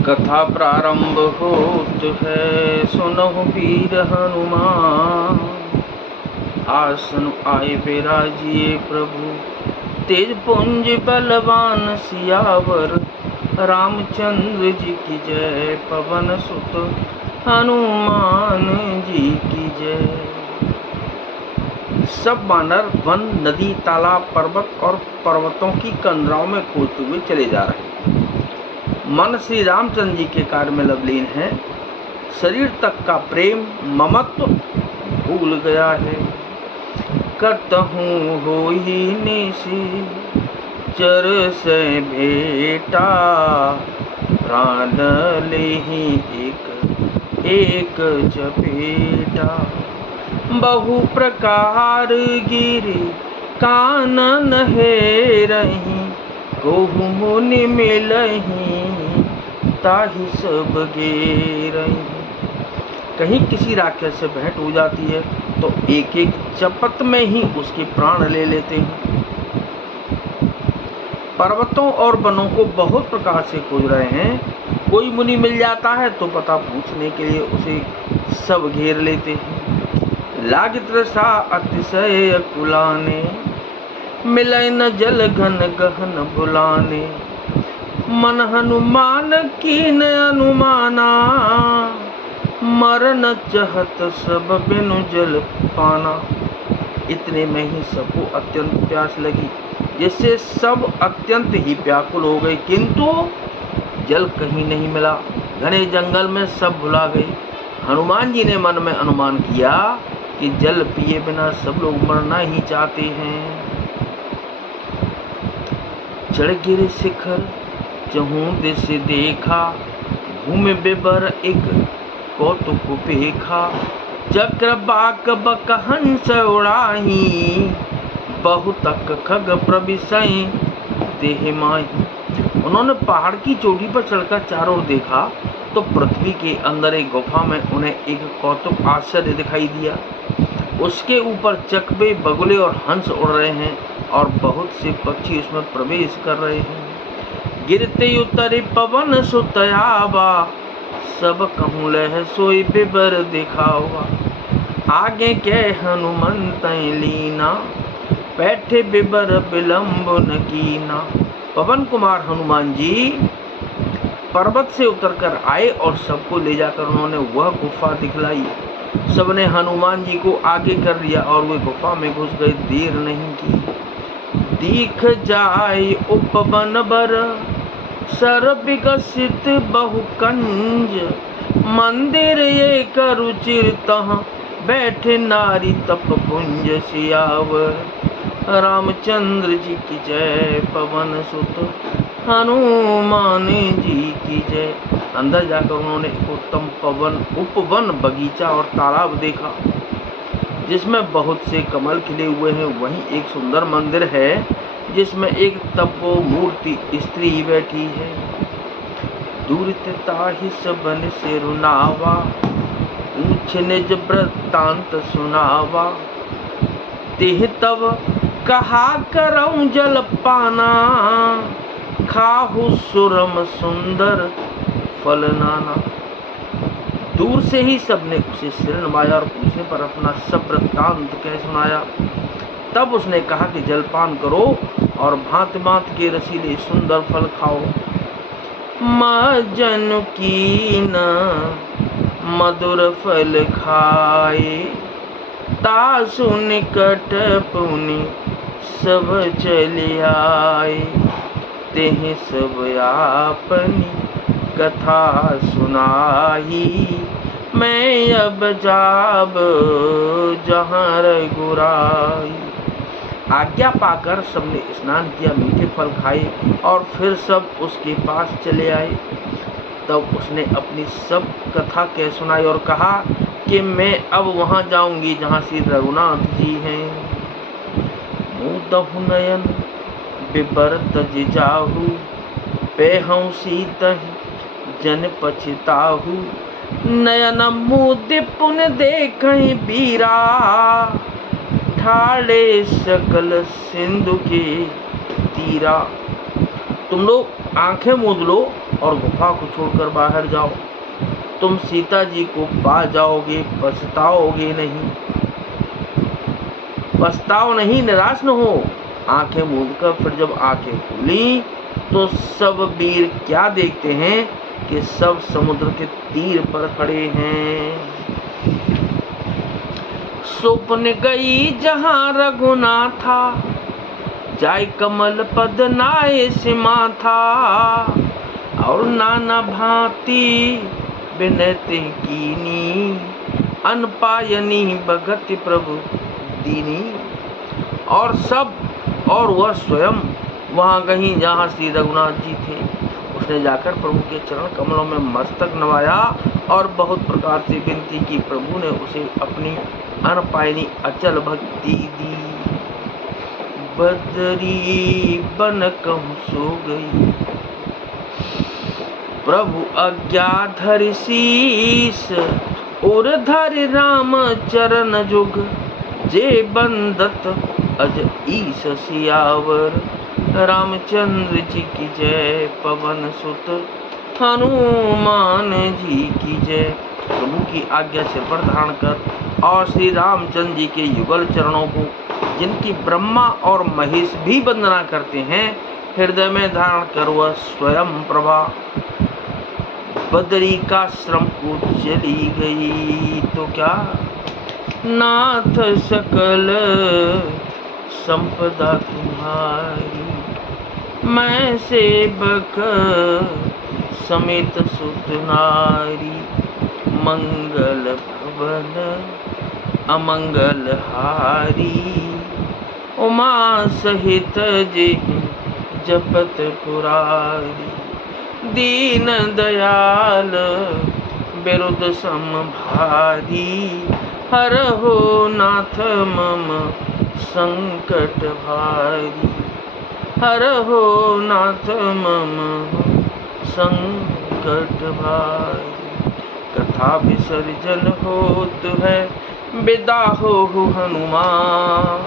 कथा प्रारंभ होत है, सुनहु वीर हनुमान। आसन आए विराजिए प्रभु, तेज पुंज बलवान सियावर। रामचंद्र जी की जय, पवन सुत हनुमान जी की जय। सब वानर वन, नदी, तालाब, पर्वत और पर्वतों की कंदराओं में खोजते हुए चले जा रहे हैं। मन श्री रामचंद्र जी के कार्य में लवलीन है। शरीर तक का प्रेम ममत्व भूल गया है। करतहूँ होई निशि चर से भेटा, प्राण लेहि एक एक चपेटा। बहु प्रकार गिरि कानन हेरहि, कोहु मुनि मिलहि ताहि सब घेरहि। कहीं किसी राक्षस से भेंट हो जाती है तो एक एक चपत में ही उसके प्राण ले लेते हैं। पर्वतों और वनों को बहुत प्रकार से खोज रहे हैं। कोई मुनि मिल जाता है तो पता पूछने के लिए उसे सब घेर लेते हैं। लाग तृषा अतिशय कुलाने, मिलै न जल घन गहन बुलाने। मन हनुमान कीन अनुमाना, मरन चहत सब बिनु जल पाना। इतने में ही सबको अत्यंत प्यास लगी, जिससे सब अत्यंत ही व्याकुल हो गए, किंतु जल कहीं नहीं मिला। घने जंगल में सब भुला गए। हनुमान जी ने मन में अनुमान किया कि जल पिए बिना सब लोग मरना ही चाहते हैं। चढ़ गिर शिखर चहूँ दिश देखा, भूमि बिबर एक कौतुक पेखा। चक्र बाक बक हंस उड़ाही, बहुतक खग प्रविशई देहि माही। उन्होंने पहाड़ की चोटी पर चढ़कर चारों ओर देखा तो पृथ्वी के अंदर एक गुफा में उन्हें एक कौतुक आश्चर्य दिखाई दिया। उसके ऊपर चकबे, बगुले और हंस उड़ रहे हैं और बहुत से पक्षी उसमें प्रवेश कर रहे हैं। गिरते उतरे पवन सुत आवा, सब कहूँ लह सोई बिबर दिखावा। आगे के हनुमंत लीना, बैठे बिबर विलंब न कीना। पवन कुमार हनुमान जी पर्वत से उतरकर आए और सबको ले जाकर उन्होंने वह गुफा दिखलाई। सबने हनुमान जी को आगे कर लिया और वे गुफा में घुस गए। देर नहीं की। दिख जाय उपवन बर, सर विकसित बहुकंज। मंदिर ये रुचिर तह, बैठे नारी तप पुंज सियावर। रामचंद्र जी की जय, पवन सुत हनुमान जी की जय। अंदर जाकर उन्होंने एक उत्तम उपवन, बगीचा और तालाब देखा, जिसमें बहुत से कमल खिले हुए हैं। वहीं एक सुंदर मंदिर है, जिसमें एक तपो मूर्ति स्त्री बैठी है। दूर ताहि सबन से रुनावा, पूछ निज वृत्तांत सुनावा। तेह तब कहा करऊं जल पाना, खाहु सुरम सुंदर फल नाना। दूर से ही सबने उसे सिर नवाया और पूछने पर अपना सब वृत्तांत कह सुनाया। तब उसने कहा कि जलपान करो और भांति भांति के रसीले सुंदर फल खाओ। मजनु कीन मधुर फल खाए, तासु निकट पुनि सब चले आए। तेहि सब आपनी कथा सुनाही, मैं अब जाब जहाँ रघुराई। आज्ञा पाकर सबने स्नान किया, मीठे फल खाए और फिर सब उसके पास चले आए। तब उसने अपनी सब कथा कह सुनाई और कहा कि मैं अब वहाँ जाऊंगी जहाँ श्री रघुनाथ जी हैं। मुदहु नयन बिबर तज जाहू, पेहऊँ सीतहि जन पछताहू। नयन मुदि पुन देखहि बीरा, ठाड़े सकल सिंधु के तीरा। तुम लोग आंखें मूंद लो और गुफा को छोड़कर बाहर जाओ। तुम सीता जी को पा जाओगे, पछताओगे नहीं। पछताओ नहीं, निराश न हो। आंखें मूंद कर फिर जब आंखें खुली तो सब वीर क्या देखते हैं कि सब समुद्र के तीर पर खड़े हैं। स्वप्न गई जहां रघुनाथा, जाय कमल पद नाय सिमा था। और नाना भांति बिनती कीनी, अनपायनी भगति प्रभु दीनी। और वह स्वयं वहां गई जहां श्री रघुनाथ जी थे। उसने जाकर प्रभु के चरण कमलों में मस्तक नवाया और बहुत प्रकार से विनती की। प्रभु ने उसे अपनी अनपायनी अचल भक्ति दी। बदरी बन कहूँ सो गई, प्रभु आज्ञा धरि शीस। और धरि राम चरण जुग, जे बंदत अज ईस सियावर। रामचंद्र जी की जय, पवन सुत हनुमान जी की जय। प्रभु की आज्ञा सिर पर धारण कर और श्री रामचंद्र जी के युगल चरणों को, जिनकी ब्रह्मा और महेश भी वंदना करते हैं, हृदय में धारण कर वह स्वयं प्रभा बदरी का श्रम को चली गई। तो क्या नाथ सकल संपदा तुम्हारी, मैं सेवक समेत सुत नारी। मंगल भवन अमंगल हारी, उमा सहित जे जपत पुरारी। दीन दयाल बिरुद सम भारी, हरहु नाथ मम संकट भारी। हरहु नाथ मम संकट भारी। कथा विसर्जन होत है, विदा हो हनुमान।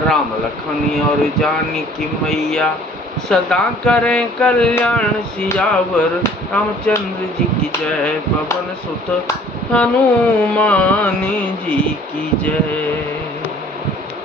राम लखन और जानकी मैया, सदा करें कल्याण सियावर। रामचंद्र जी की जय, पवन सुत हनुमान जी की जय।